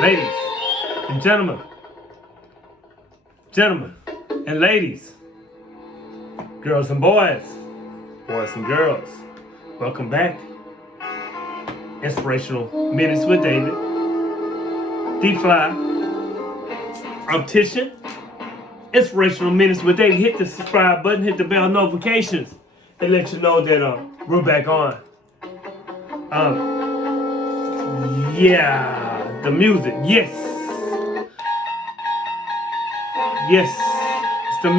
Ladies and gentlemen and ladies, girls and boys and girls, welcome back. Inspirational Minutes with David, D-Fly, Optician, Inspirational Minutes with David. Hit the subscribe button, hit the bell notifications, and let you know that we're back on. Yeah, the music, yes, it's the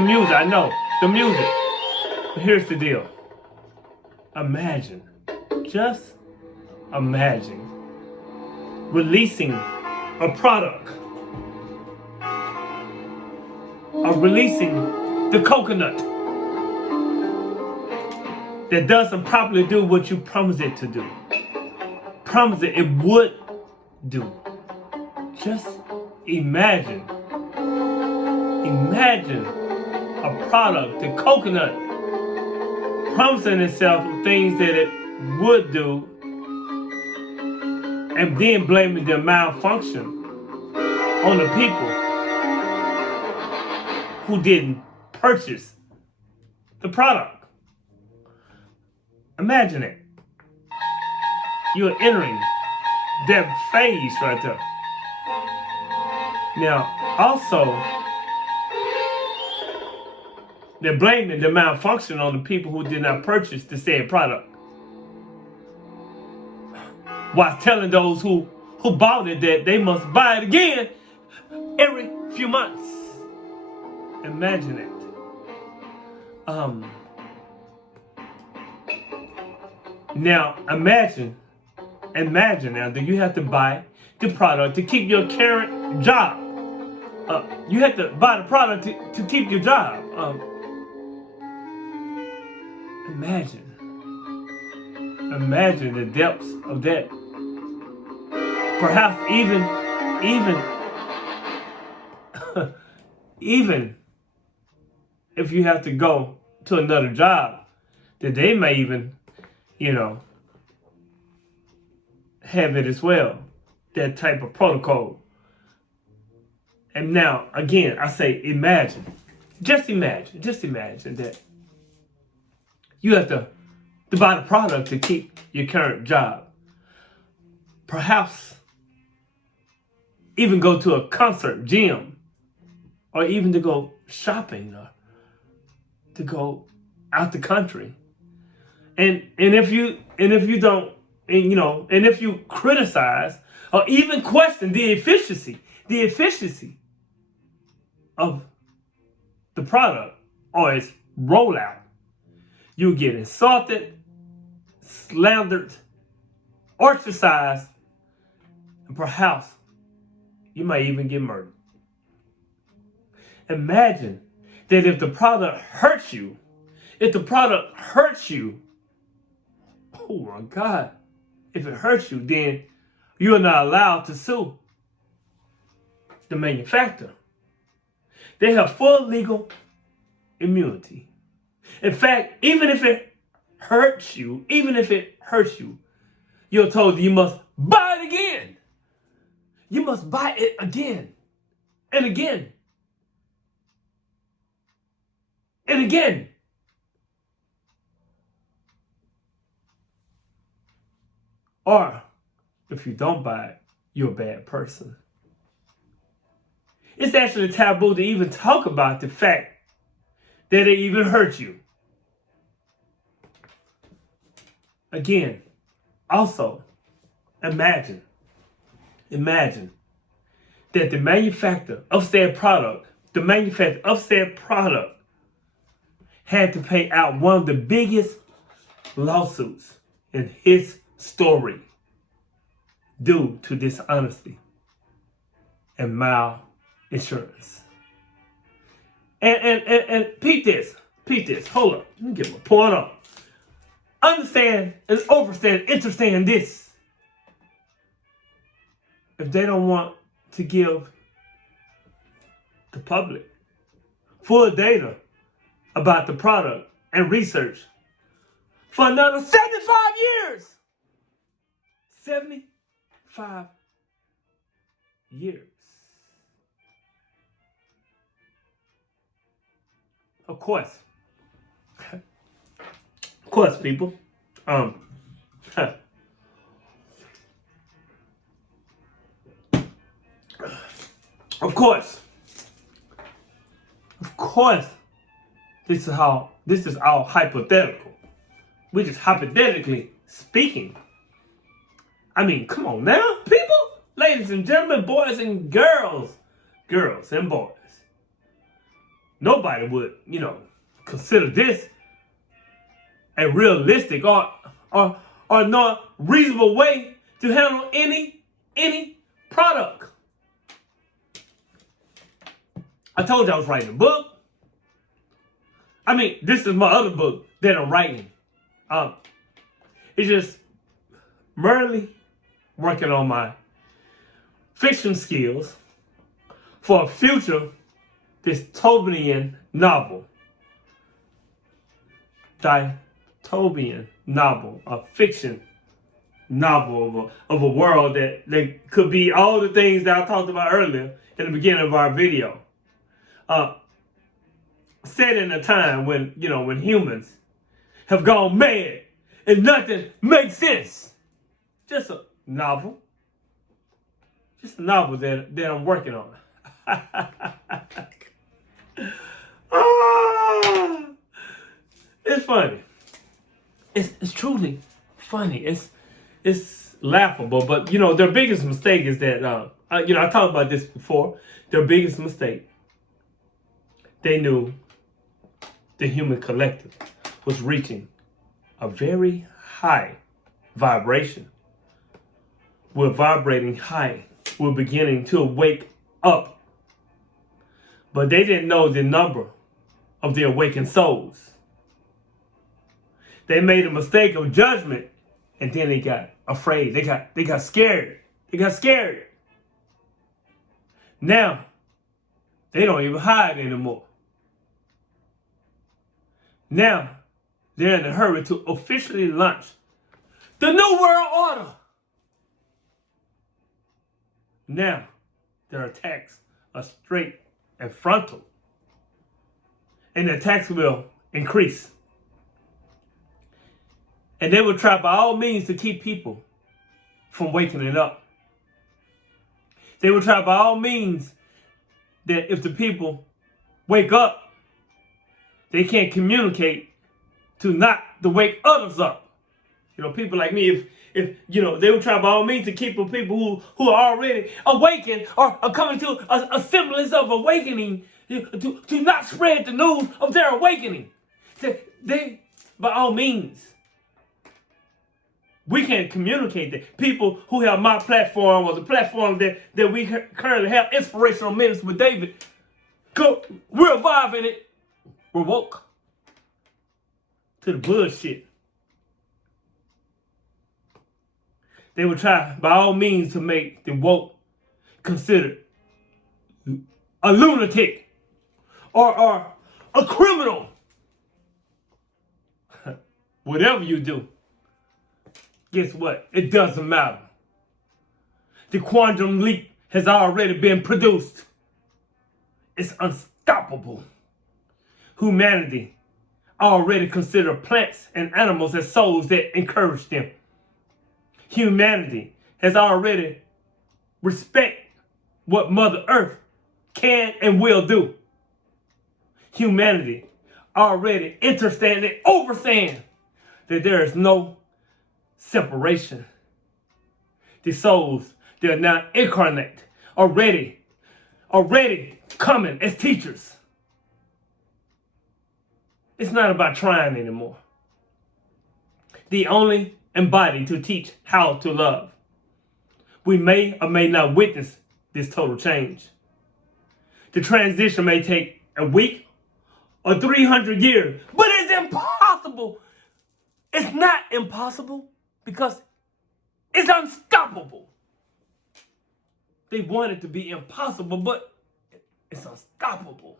music, I know, the music. But here's the deal. Just imagine releasing a product, releasing the coconut that doesn't properly do what you promised it to do. Promised it would do. Just imagine a product, the coconut, promising itself things that it would do, and then blaming the malfunction on the people who didn't purchase the product. Imagine it. You're entering that phase right there. Now, also, they're blaming the malfunction on the people who did not purchase the said product, while telling those who bought it that they must buy it again every few months. Imagine it. Now imagine now that you have to buy the product to keep your current job. You have to buy the product to keep your job. Imagine the depths of that. Perhaps even if you have to go to another job, that they may even, have it as well. That type of protocol. And now, again, I say imagine. Just imagine that you have to buy the product to keep your current job. Perhaps even go to a concert, gym, or even to go shopping, or to go out the country. And if you don't, and if you criticize or even question the efficiency of the product or its rollout, you get insulted, slandered, ostracized, and perhaps you might even get murdered. Imagine that if the product hurts you, oh my God, if it hurts you, then you are not allowed to sue the manufacturer. They have full legal immunity. In fact, even if it hurts you, you're told that you must buy it again. You must buy it again and again and again. Or if you don't buy it, you're a bad person. It's actually taboo to even talk about the fact that it even hurt you. Again, also, imagine that the manufacturer of said product had to pay out one of the biggest lawsuits in his story due to dishonesty and malinsurance. And peep this. Hold up. Let me get my point on. Understand and understand this. If they don't want to give the public full data about the product and research for another 75 years. 75 years. Of course. Of course, people. Of course. Of course. This is all hypothetical. We're just hypothetically speaking. I mean, come on now, people, ladies and gentlemen, boys and girls and boys. Nobody would, consider this a realistic or not reasonable way to handle any product. I told you I was writing a book. I mean, this is my other book that I'm writing. It's just merely working on my fiction skills for a future dystopian novel. Dystopian novel, a fiction novel of a world that could be all the things that I talked about earlier in the beginning of our video. Set in a time when humans have gone mad and nothing makes sense. Just a novel. Just a novel that I'm working on. It's funny. It's truly funny. It's laughable. But their biggest mistake is that I talked about this before. Their biggest mistake. They knew the human collective was reaching a very high vibration. We're vibrating high. We're beginning to wake up. But they didn't know the number of the awakened souls. They made a mistake of judgment, and then they got afraid. They got scared. They got scared. Now, they don't even hide anymore. Now, they're in a hurry to officially launch the New World Order. Now, their attacks are straight and frontal. And the attacks will increase. And they will try by all means to keep people from waking it up. They will try by all means that if the people wake up, they can't communicate to not to wake others up. People like me, if they will try by all means to keep the people who are already awakened or are coming to a semblance of awakening to not spread the news of their awakening. They by all means, we can communicate that. People who have my platform or the platform that we currently have, Inspirational Minutes with David, we're reviving it. We're woke to the bullshit. They will try by all means to make the woke considered a lunatic or a criminal. Whatever you do, guess what? It doesn't matter. The quantum leap has already been produced. It's unstoppable. Humanity already consider plants and animals as souls that encourage them. Humanity has already respect what Mother Earth can and will do. Humanity already understand and overstand that there is no separation. The souls that are now incarnate already coming as teachers. It's not about trying anymore. The only embodied to teach how to love. We may or may not witness this total change. The transition may take a week or 300 years, but it's impossible. It's not impossible because it's unstoppable. They want it to be impossible, but it's unstoppable.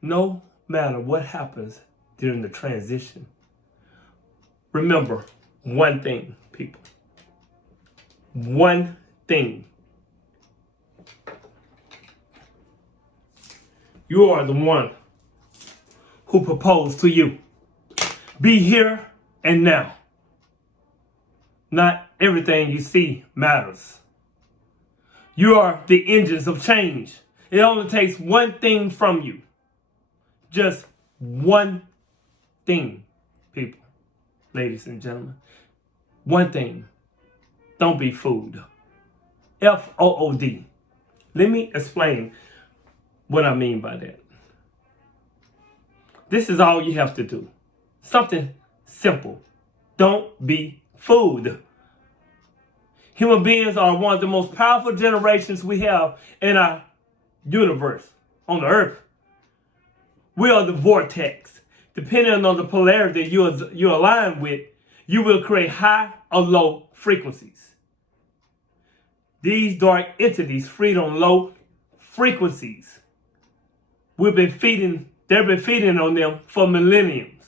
No matter what happens during the transition, remember one thing, people. One thing. You are the one who proposed to you. Be here and now. Not everything you see matters. You are the engines of change. It only takes one thing from you. Just one thing, people, ladies and gentlemen. One thing. Don't be fooled. F-O-O-D. Let me explain what I mean by that. This is all you have to do. Something simple. Don't be fooled. Human beings are one of the most powerful generations we have in our universe, on the earth. We are the vortex. Depending on the polarity you align with, you will create high or low frequencies. These dark entities feed on low frequencies. They've been feeding on them for millenniums.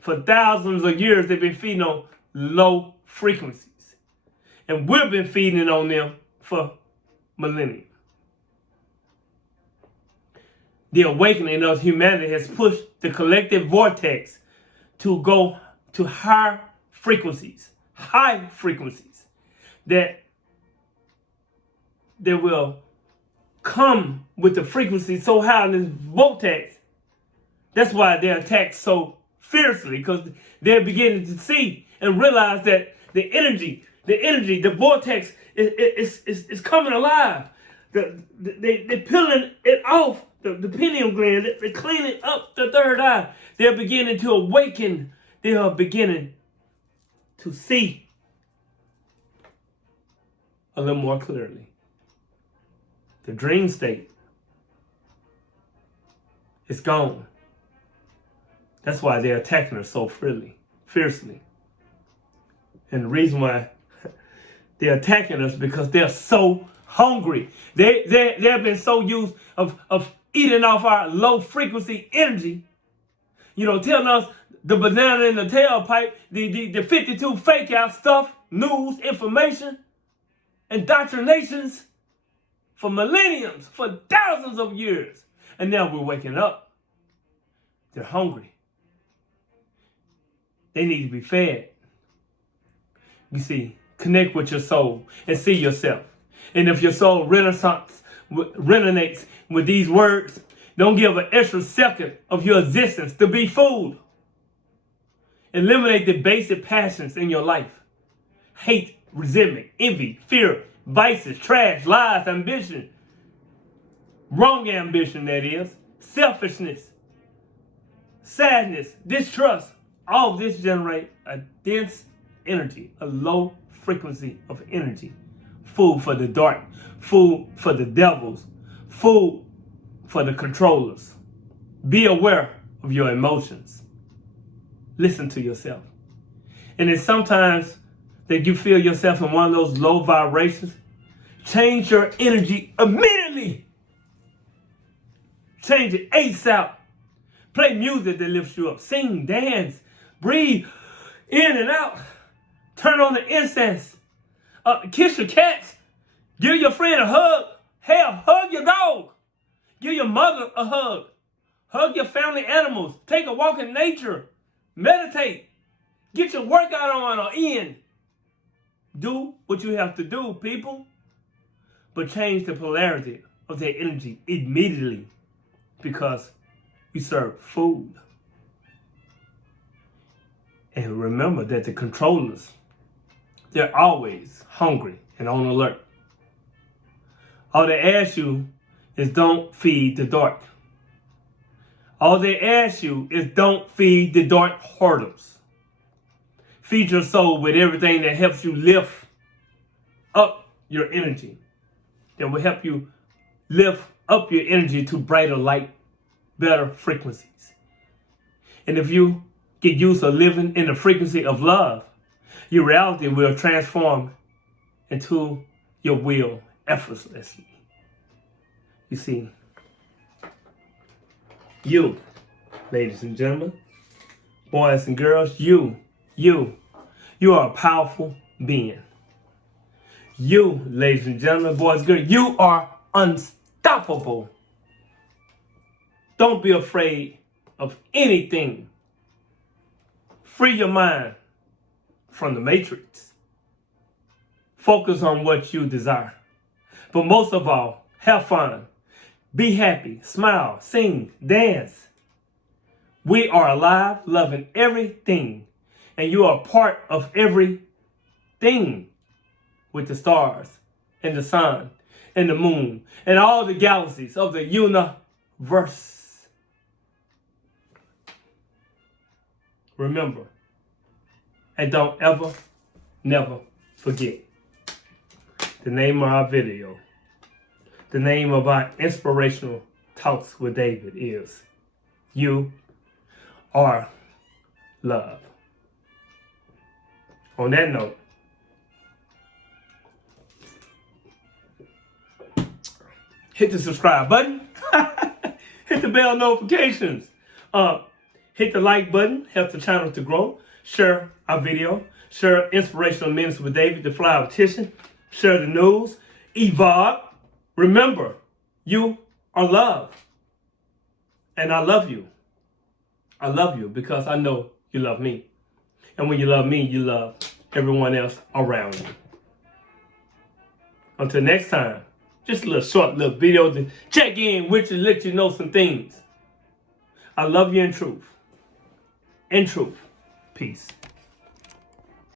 For thousands of years, they've been feeding on low frequencies. And we've been feeding on them for millennia. The awakening of humanity has pushed the collective vortex to go to high frequencies that will come with the frequency so high in this vortex. That's why they're attacked so fiercely, because they're beginning to see and realize that the energy, the vortex is coming alive. They're peeling it off, the pineal gland. They're cleaning up the third eye. They're beginning to awaken. They are beginning to see a little more clearly. The dream state is gone. That's why they're attacking us so fiercely. And the reason why they're attacking us, because they're so hungry. They have been so used of eating off our low frequency energy. Telling us the banana in the tailpipe, the 52 fake out stuff, news, information, indoctrinations for millenniums, for thousands of years. And now we're waking up. They're hungry. They need to be fed. You see, connect with your soul and see yourself. And if your soul resonates with these words, don't give an extra second of your existence to be fooled. Eliminate the basic passions in your life. Hate, resentment, envy, fear, vices, trash, lies, ambition. Wrong ambition, that is. Selfishness, sadness, distrust. All of this generate a dense energy, a low frequency of energy. Food for the dark, food for the devils, food for the controllers. Be aware of your emotions. Listen to yourself. And then sometimes that you feel yourself in one of those low vibrations, change your energy immediately. Change it ASAP. Play music that lifts you up. Sing, dance, breathe in and out. Turn on the incense. Kiss your cats. Give your friend a hug. Hell, hug your dog. Give your mother a hug. Hug your family animals. Take a walk in nature. Meditate. Get your workout on or in. Do what you have to do, people. But change the polarity of their energy immediately, because we serve food. And remember that the controllers, they're always hungry and on alert. All they ask you is don't feed the dark. All they ask you is don't feed the dark hoarders. Feed your soul with everything that helps you lift up your energy. That will help you lift up your energy to brighter light, better frequencies. And if you get used to living in the frequency of love, your reality will transform into your will effortlessly. You see, you, ladies and gentlemen, boys and girls, you are a powerful being. You, ladies and gentlemen, boys and girls, you are unstoppable. Don't be afraid of anything. Free your mind from the matrix. Focus on what you desire. But most of all, have fun. Be happy, smile, sing, dance. We are alive, loving everything. And you are part of everything with the stars and the sun and the moon and all the galaxies of the universe. Remember, and don't ever, never forget the name of our video. The name of our Inspirational Talks with David is You Are Love. On that note, hit the subscribe button. Hit the bell notifications. Hit the like button. Help the channel to grow. Share our video. Share Inspirational Minutes with David, the Fly Optician. Share the news. Evolve. Remember, you are loved. And I love you. I love you because I know you love me. And when you love me, you love everyone else around you. Until next time, just a little short little video to check in with you, let you know some things. I love you in truth. In truth. Peace.